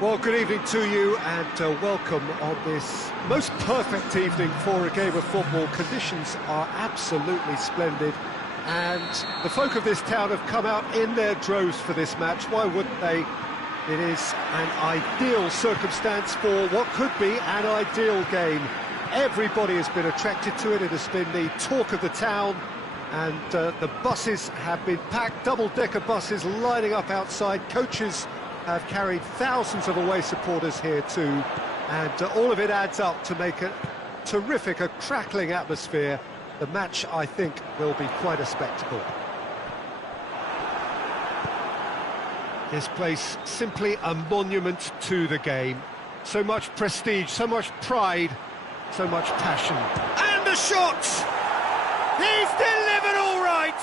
Well, good evening to you and welcome on this most perfect evening for a game of football. Conditions are absolutely splendid and the folk of this town have come out in their droves for this match. Why wouldn't they? It is an ideal circumstance for what could be an ideal game. Everybody has been attracted to it. It has been the talk of the town, and the buses have been packed, double-decker buses lining up outside. Coaches have carried thousands of away supporters here too, and all of it adds up to make a terrific, a crackling atmosphere. The match, I think, will be quite a spectacle. This place simply a monument to the game. So much prestige, so much pride, so much passion. And the shot! He's delivered all right!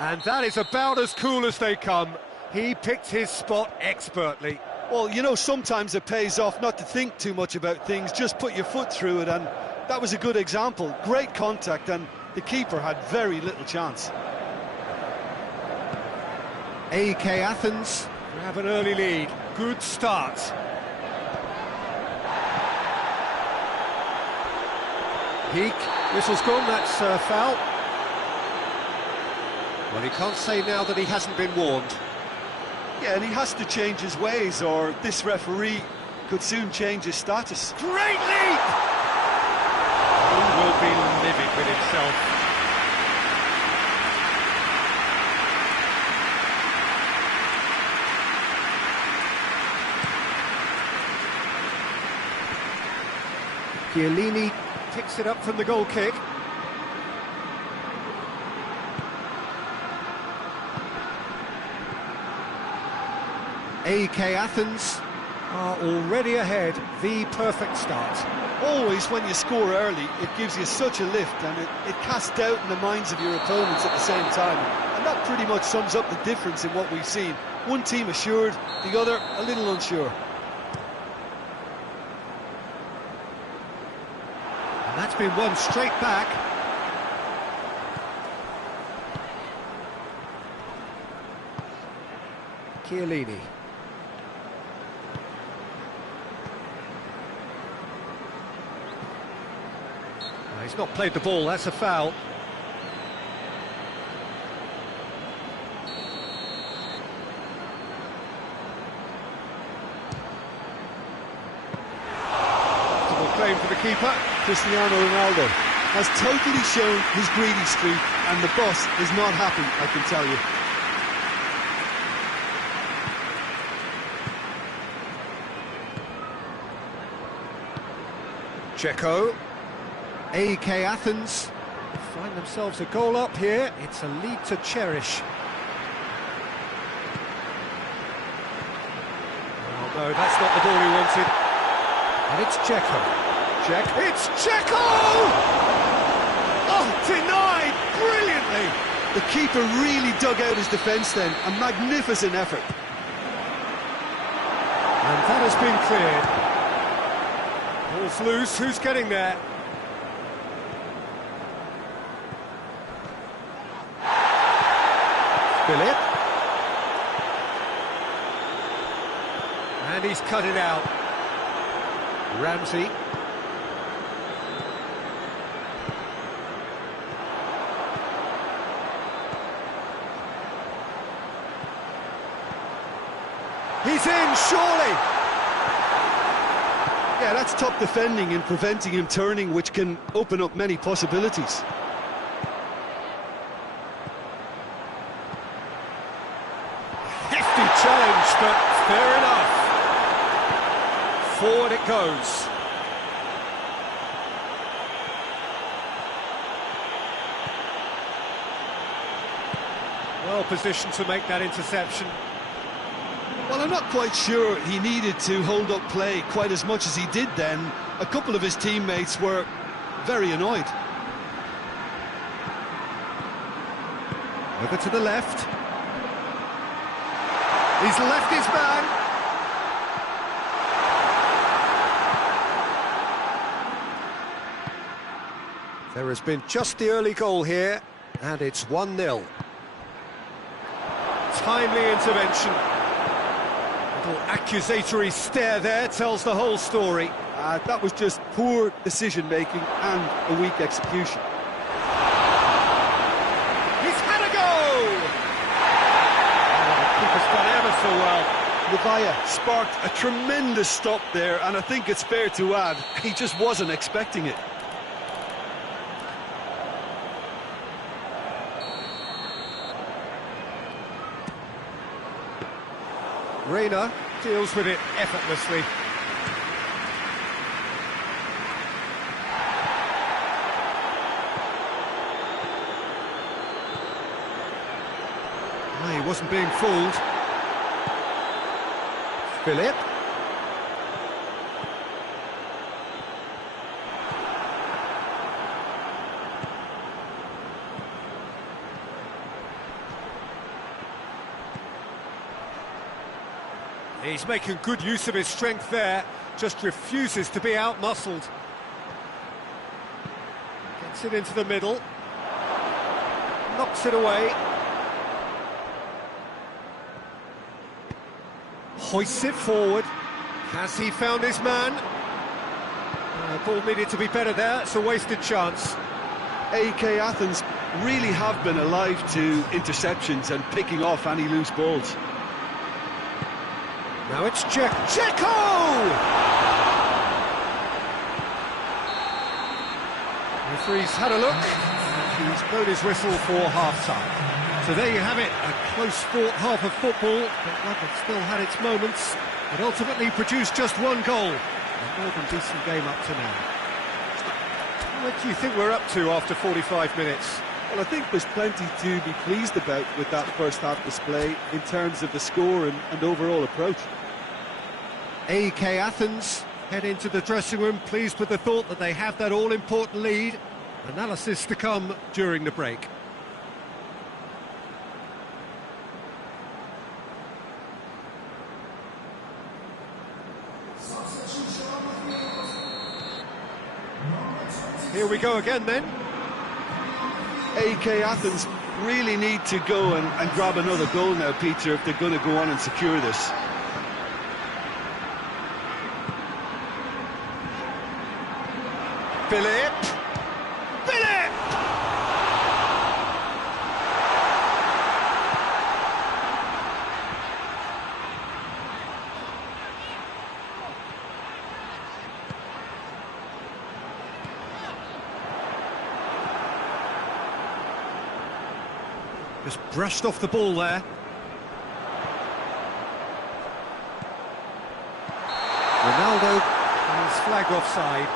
And that is about as cool as they come. He picked his spot expertly. Well, you know, sometimes it pays off not to think too much about things, just put your foot through it, and that was a good example. Great contact, and the keeper had very little chance. AEK Athens have an early lead. Good start. Peak, whistle's gone, that's foul. Well, he can't say now that he hasn't been warned. Yeah, and he has to change his ways, or this referee could soon change his status. Great leap! He will be livid with himself. Chiellini picks it up from the goal kick. AEK Athens are already ahead, the perfect start. Always when you score early, it gives you such a lift, and it casts doubt in the minds of your opponents at the same time. And that pretty much sums up the difference in what we've seen. One team assured, the other a little unsure. And that's been won straight back. Chiellini. He's not played the ball, that's a foul. Comfortable claim for the keeper. Cristiano Ronaldo has totally shown his greedy streak, and the boss is not happy, I can tell you. Checo. AEK Athens find themselves a goal up here. It's a lead to cherish. Oh no, that's not the ball he wanted. And it's Checo. It's Checo! Oh, denied brilliantly! The keeper really dug out his defence then. A magnificent effort. And that has been cleared. Ball's loose, who's getting there? Philip. And he's cut it out. Ramsey. He's in, surely! Yeah, that's top defending and preventing him turning, which can open up many possibilities. Challenge, but fair enough. Forward it goes. Well positioned to make that interception. Well, I'm not quite sure he needed to hold up play quite as much as he did then. A couple of his teammates were very annoyed. Over to the left. He's left his man. There has been just the early goal here, and it's 1-0. Timely intervention. Little accusatory stare there tells the whole story. That was just poor decision-making and a weak execution. He's had a go! Oh, the keeper's done ever so well. Levaya sparked a tremendous stop there, and I think it's fair to add, he just wasn't expecting it. Reina deals with it effortlessly. He wasn't being fooled. Philip. He's making good use of his strength there, just refuses to be out-muscled. Gets it into the middle. Knocks it away. Hoists it forward. Has he found his man? Ball needed to be better there. It's a wasted chance. AK Athens really have been alive to interceptions and picking off any loose balls. Now it's Dzeko! Referee's had a look, and he's blown his whistle for half-time. So there you have it, a close-fought half of football, but one that still had its moments, but ultimately produced just one goal. A more than decent game up to now. What do you think we're up to after 45 minutes? Well, I think there's plenty to be pleased about with that first-half display in terms of the score and overall approach. AK Athens head into the dressing room pleased with the thought that they have that all-important lead. Analysis to come during the break. Here we go again then. AK Athens really need to go and grab another goal now, Peter, if they're going to go on and secure this. Philip! Philip! Just brushed off the ball there. Ronaldo is flagged offside.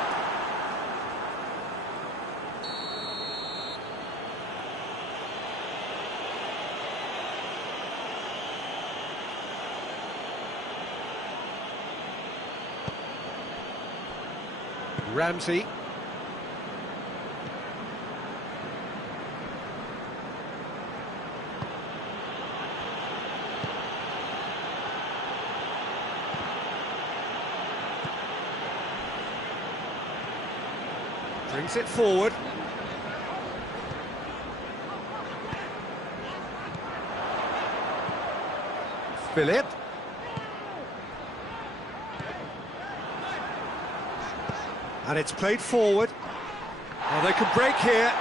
Ramsey. Brings it forward. Philip. And it's played forward. Oh, they can break here.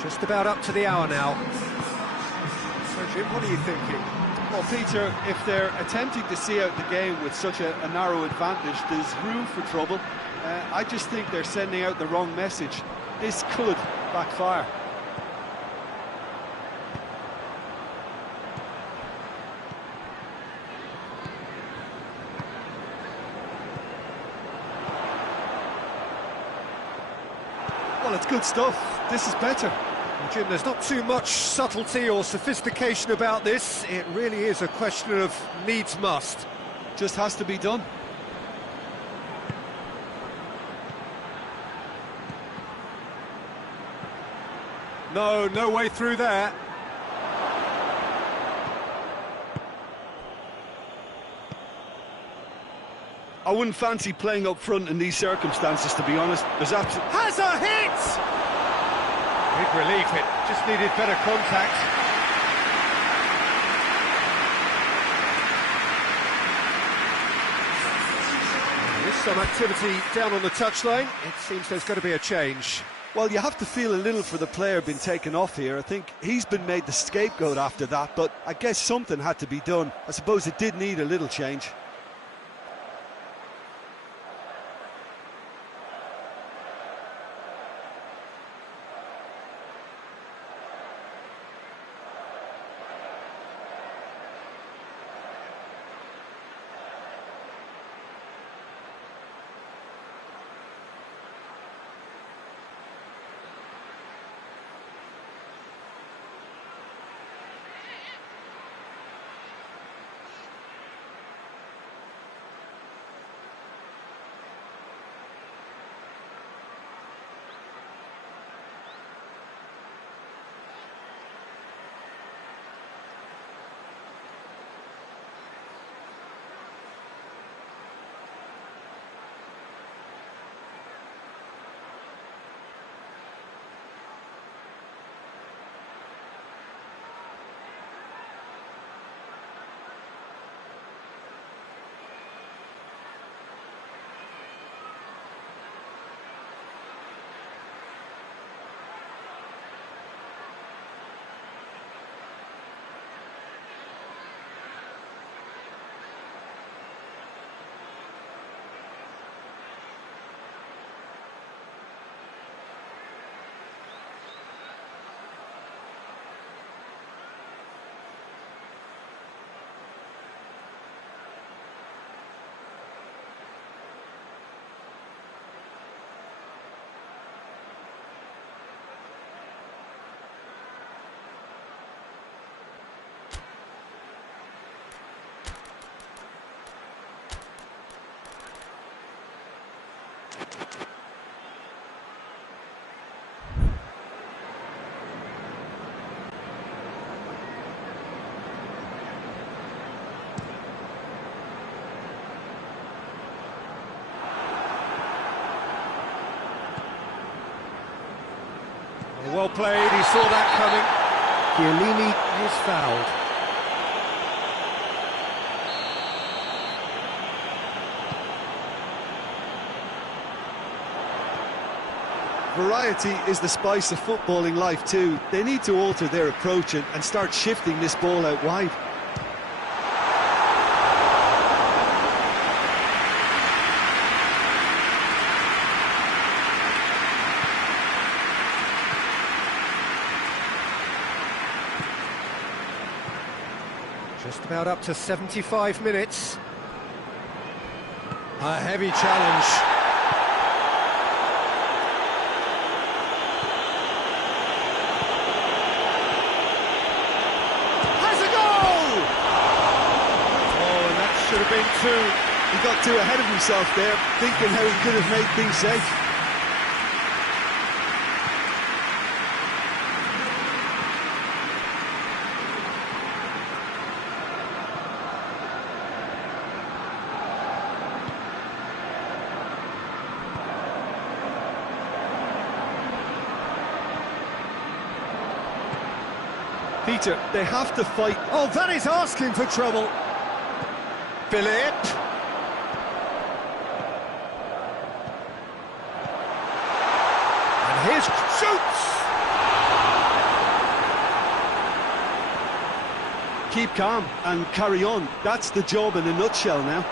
Just about up to the hour now. So, Jim, what are you thinking? Well, Peter, if they're attempting to see out the game with such a narrow advantage, there's room for trouble. I just think they're sending out the wrong message. This could backfire. Well, it's good stuff. This is better. Jim, there's not too much subtlety or sophistication about this. It really is a question of needs must. Just has to be done. No, no way through there. I wouldn't fancy playing up front in these circumstances, to be honest. There's absolutely... Has a hit! Big relief, it just needed better contact. There's some activity down on the touchline. It seems there's going to be a change. Well, you have to feel a little for the player being taken off here. I think he's been made the scapegoat after that, but I guess something had to be done. I suppose it did need a little change. Well played, he saw that coming. Chiellini is fouled. Variety is the spice of footballing life too. They need to alter their approach and start shifting this ball out wide. Just about up to 75 minutes. A heavy challenge. Has a goal! Oh, and that should have been two. He got too ahead of himself there, thinking how he could have made things safe. Peter, they have to fight. Oh, that is asking for trouble. Philip. And here's shoots. Keep calm and carry on. That's the job in a nutshell now.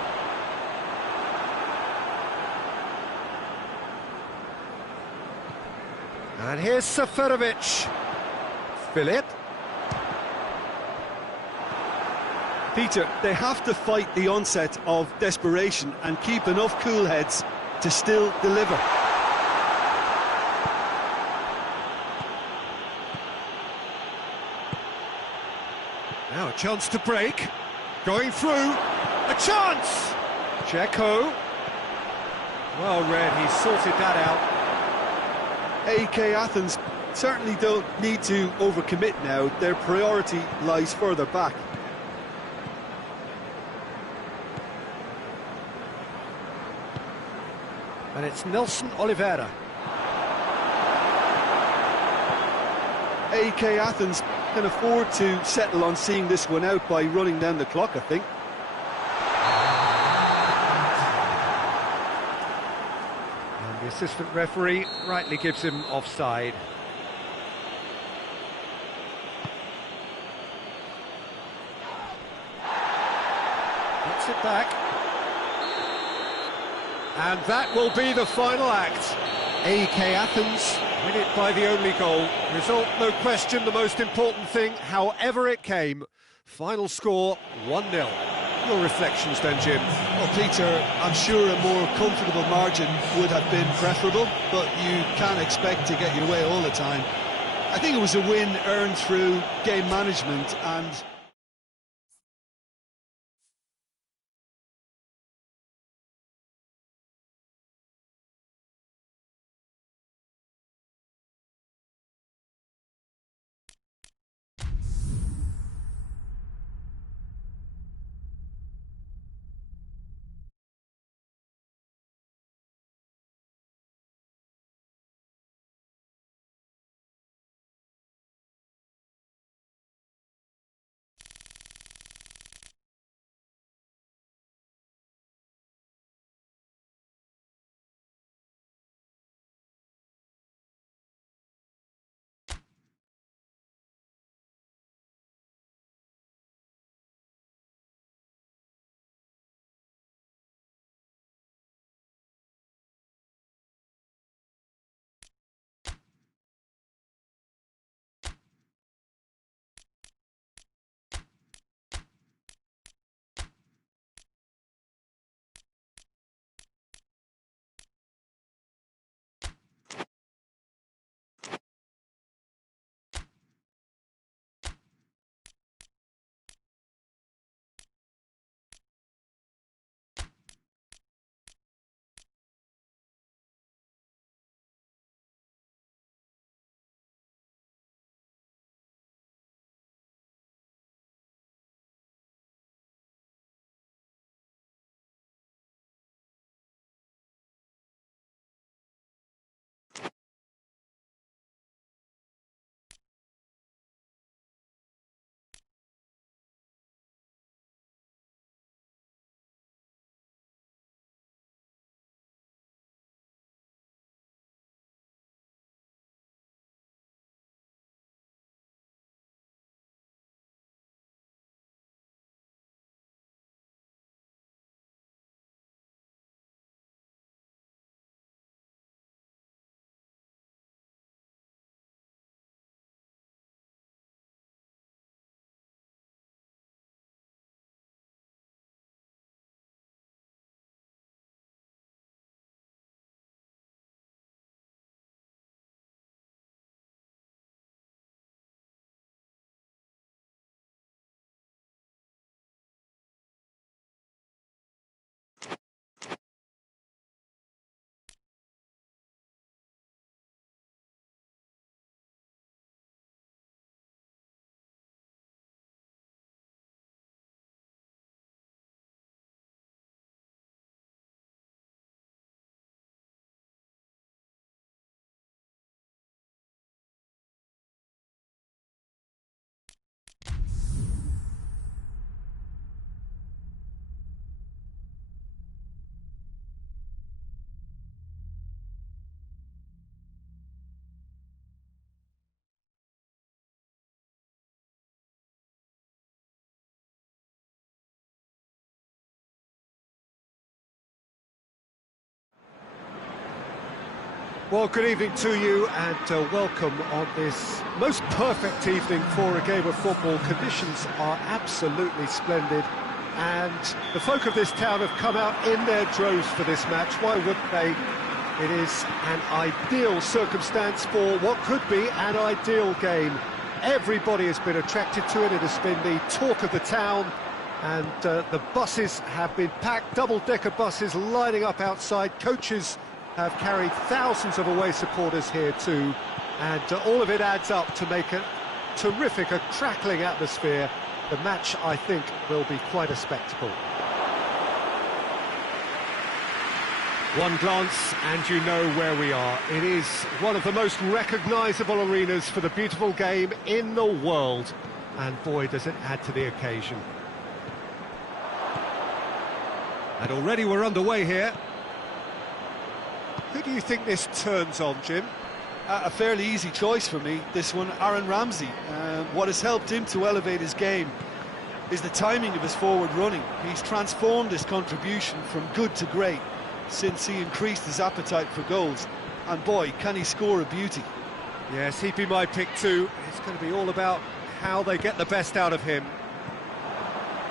And here's Seferovic. Philip. Peter, they have to fight the onset of desperation and keep enough cool heads to still deliver. Now a chance to break. Going through. A chance! Dzeko. Well read, he sorted that out. AK Athens certainly don't need to overcommit now. Their priority lies further back. And it's Nelson Oliveira. AK Athens can afford to settle on seeing this one out by running down the clock, I think. And the assistant referee rightly gives him offside. Gets it back. And that will be the final act. AK Athens win it by the only goal. Result, no question, the most important thing, however it came. Final score, 1-0. Your reflections then, Jim? Well, Peter, I'm sure a more comfortable margin would have been preferable, but you can't expect to get your way all the time. I think it was a win earned through game management and... Well, good evening to you and welcome on this most perfect evening for a game of football. Conditions are absolutely splendid and the folk of this town have come out in their droves for this match. Why wouldn't they? It is an ideal circumstance for what could be an ideal game. Everybody has been attracted to it. It has been the talk of the town and the buses have been packed, double-decker buses lining up outside. Coaches have carried thousands of away supporters here to and all of it adds up to make a terrific, a crackling atmosphere. The match, I think, will be quite a spectacle. One glance and you know where we are. It is one of the most recognisable arenas for the beautiful game in the world. And boy, does it add to the occasion. And already we're underway here. Who do you think this turns on, Jim? A fairly easy choice for me, this one, Aaron Ramsey. What has helped him to elevate his game is the timing of his forward running. He's transformed his contribution from good to great since he increased his appetite for goals. And boy, can he score a beauty. Yes, he'd be my pick too. It's going to be all about how they get the best out of him.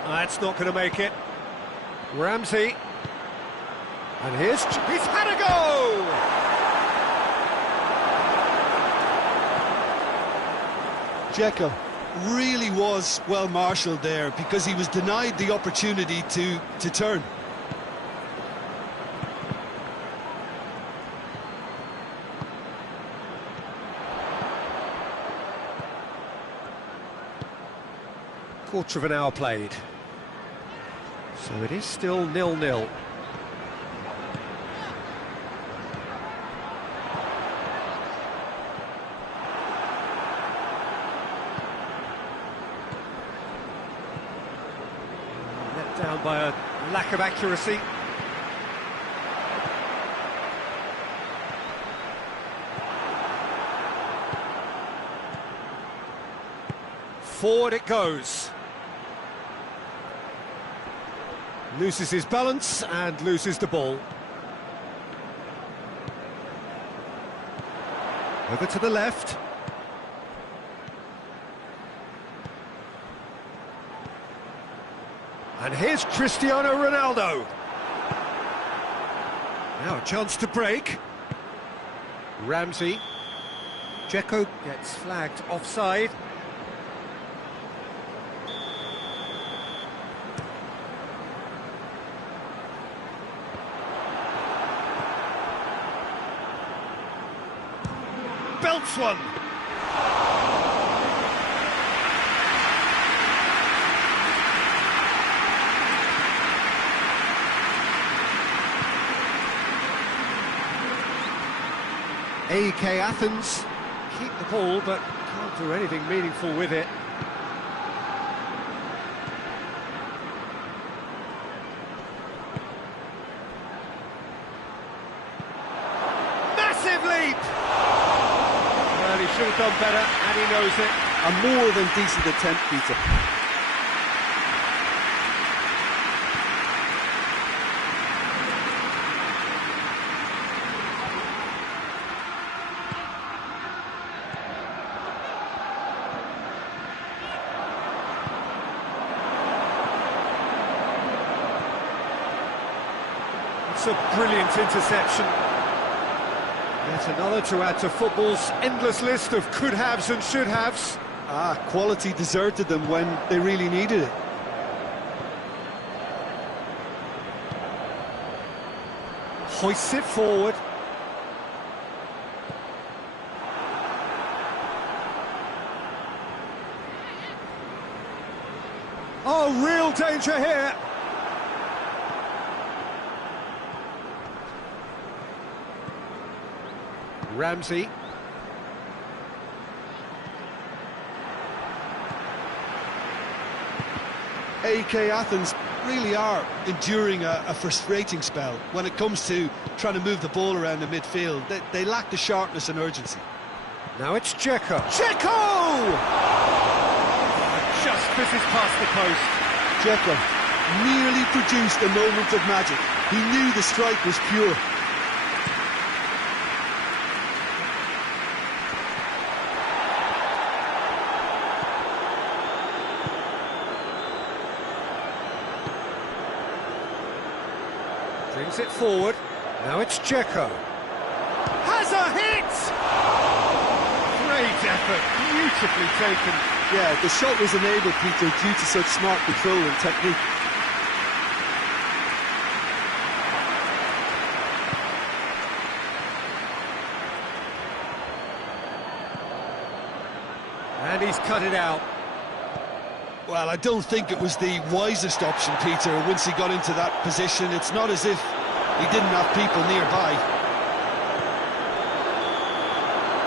That's not going to make it. Ramsey. And he's had a go! Dzeko really was well marshalled there because he was denied the opportunity to turn. Quarter of an hour played. So it is still 0-0. Let down by a lack of accuracy. Forward it goes. Loses his balance and loses the ball. Over to the left. And here's Cristiano Ronaldo. Now a chance to break. Ramsey. Dzeko gets flagged offside. Belts one. AEK Athens keep the ball but can't do anything meaningful with it. Massive leap! Well, he should have done better, and he knows it. A more than decent attempt, Peter. It's a brilliant interception. Yet another to add to football's endless list of could-haves and should-haves. Quality deserted them when they really needed it. Hoists it forward. Oh, real danger here. Ramsey. AEK Athens really are enduring a frustrating spell when it comes to trying to move the ball around the midfield. They lack the sharpness and urgency. Now it's Dzeko. Dzeko! Just misses past the post. Dzeko nearly produced a moment of magic. He knew the strike was pure. Brings it forward. Now it's Dzeko. Has a hit! Great effort, beautifully taken. Yeah, the shot was enabled, Peter, due to such smart control and technique. And he's cut it out. Well, I don't think it was the wisest option, Peter, once he got into that position. It's not as if he didn't have people nearby.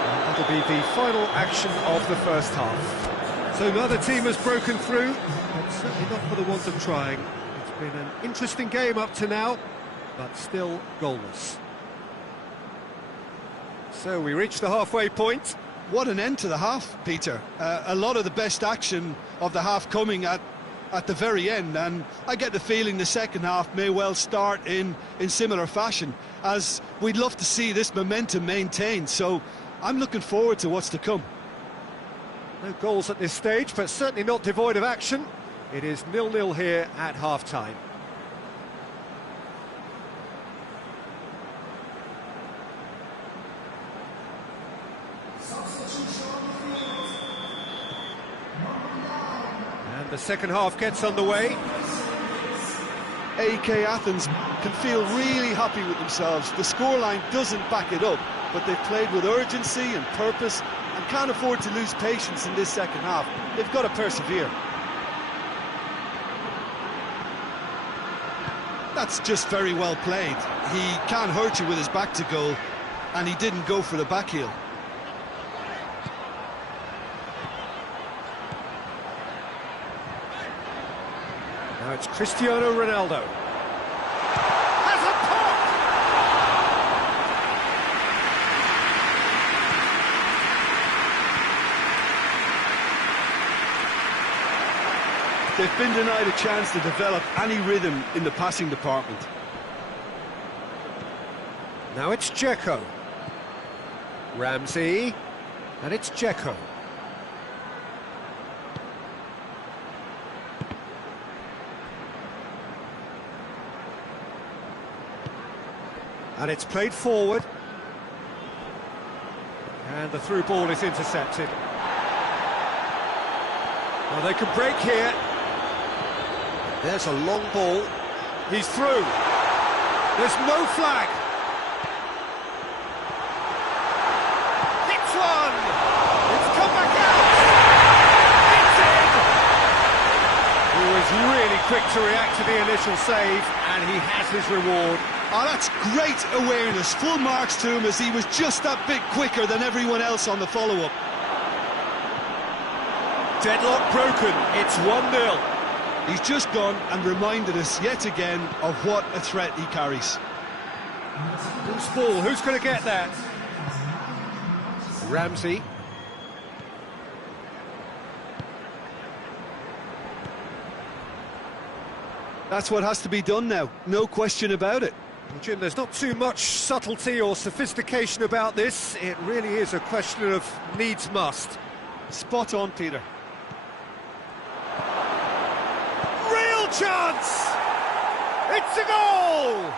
And that'll be the final action of the first half. So neither team has broken through, but certainly not for the want of trying. It's been an interesting game up to now, but still goalless. So we reach the halfway point. What an end to the half, Peter. A lot of the best action of the half coming at the very end, and I get the feeling the second half may well start in similar fashion, as we'd love to see this momentum maintained, so I'm looking forward to what's to come. No goals at this stage, but certainly not devoid of action. It is 0-0 here at half-time. And the second half gets underway. AK Athens can feel really happy with themselves. The scoreline doesn't back it up, but they've played with urgency and purpose and can't afford to lose patience in this second half. They've got to persevere. That's just very well played. He can't hurt you with his back to goal, and he didn't go for the back heel. Now it's Cristiano Ronaldo. Has a pop! They've been denied a chance to develop any rhythm in the passing department. Now it's Dzeko. Ramsey. And it's Dzeko. And it's played forward. And the through ball is intercepted. Well, they can break here. There's a long ball. He's through. There's no flag. Hits one. It's come back out. It's in. He was really quick to react to the initial save, and he has his reward. Oh, that's great awareness. Full marks to him, as he was just that bit quicker than everyone else on the follow-up. Deadlock broken. It's 1-0. He's just gone and reminded us yet again of what a threat he carries. Loose ball. Who's going to get that? Ramsey. That's what has to be done now. No question about it. Well, Jim, there's not too much subtlety or sophistication about this. It really is a question of needs must. Spot on, Peter. Real chance! It's a goal!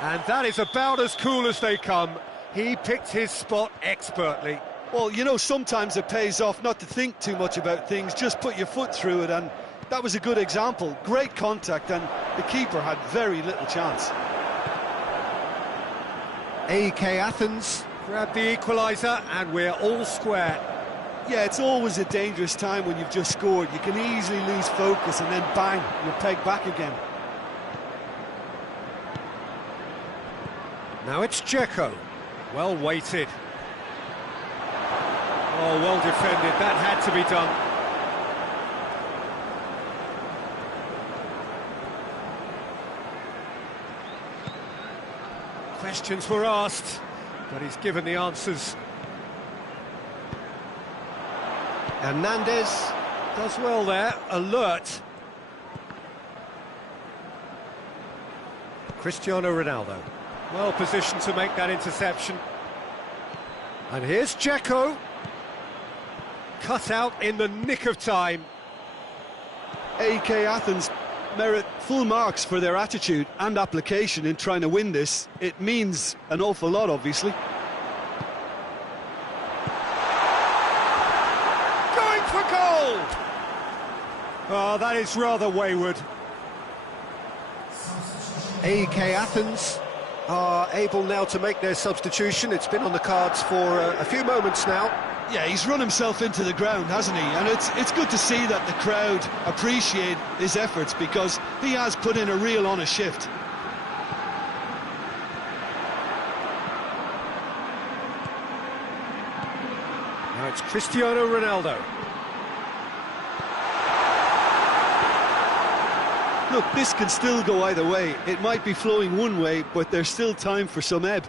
And that is about as cool as they come. He picked his spot expertly. Well, you know, sometimes it pays off not to think too much about things, just put your foot through it, and that was a good example. Great contact, and the keeper had very little chance. AK Athens grabbed the equaliser, and we're all square. Yeah, it's always a dangerous time when you've just scored. You can easily lose focus, and then bang, you're pegged back again. Now it's Dzeko. Well weighted. Oh, well defended. That had to be done. Questions were asked, but he's given the answers. Hernandez does well there, alert. Cristiano Ronaldo, well positioned to make that interception. And here's Dzeko, cut out in the nick of time. AK Athens merit full marks for their attitude and application in trying to win this. It means an awful lot, obviously. Going for goal! Oh, that is rather wayward. AK Athens are able now to make their substitution. It's been on the cards for a few moments now. Yeah, he's run himself into the ground, hasn't he? And it's good to see that the crowd appreciate his efforts, because he has put in a real honest shift. Now it's Cristiano Ronaldo. Look, this can still go either way. It might be flowing one way, but there's still time for some ebb.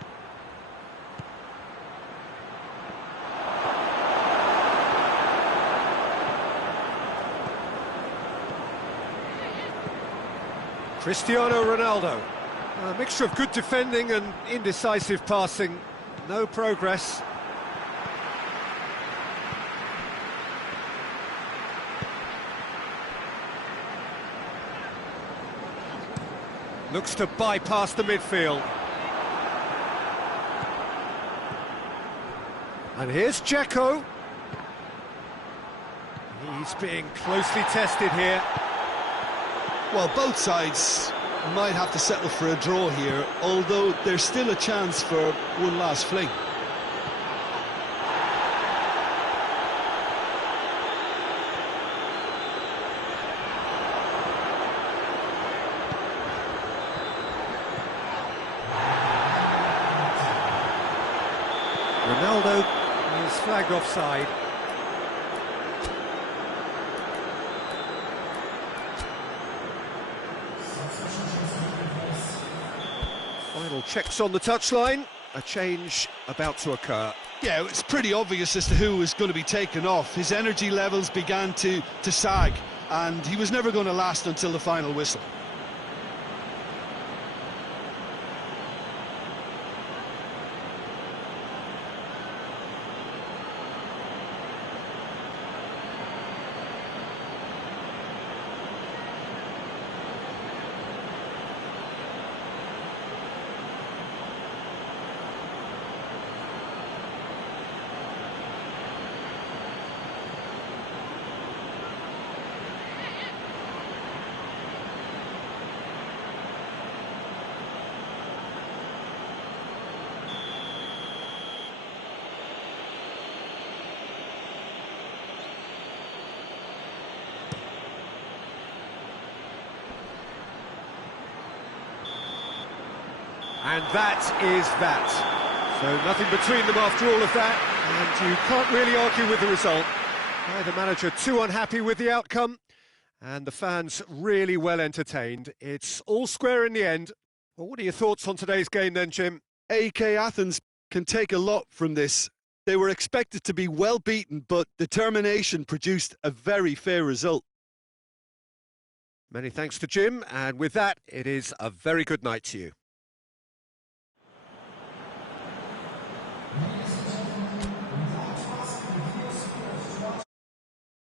Cristiano Ronaldo. A mixture of good defending and indecisive passing. No progress. Looks to bypass the midfield. And here's Dzeko. He's being closely tested here. Well, both sides might have to settle for a draw here, although there's still a chance for one last fling. Ronaldo is flagged offside. Final checks on the touchline. A change about to occur. Yeah, it's pretty obvious as to who was going to be taken off. His energy levels began to sag, and he was never going to last until the final whistle. And that is that. So nothing between them after all of that, and you can't really argue with the result. Neither manager too unhappy with the outcome, and the fans really well entertained. It's all square in the end. Well, what are your thoughts on today's game then, Jim? AEK Athens can take a lot from this. They were expected to be well beaten, but determination produced a very fair result. Many thanks to Jim, and with that, it is a very good night to you.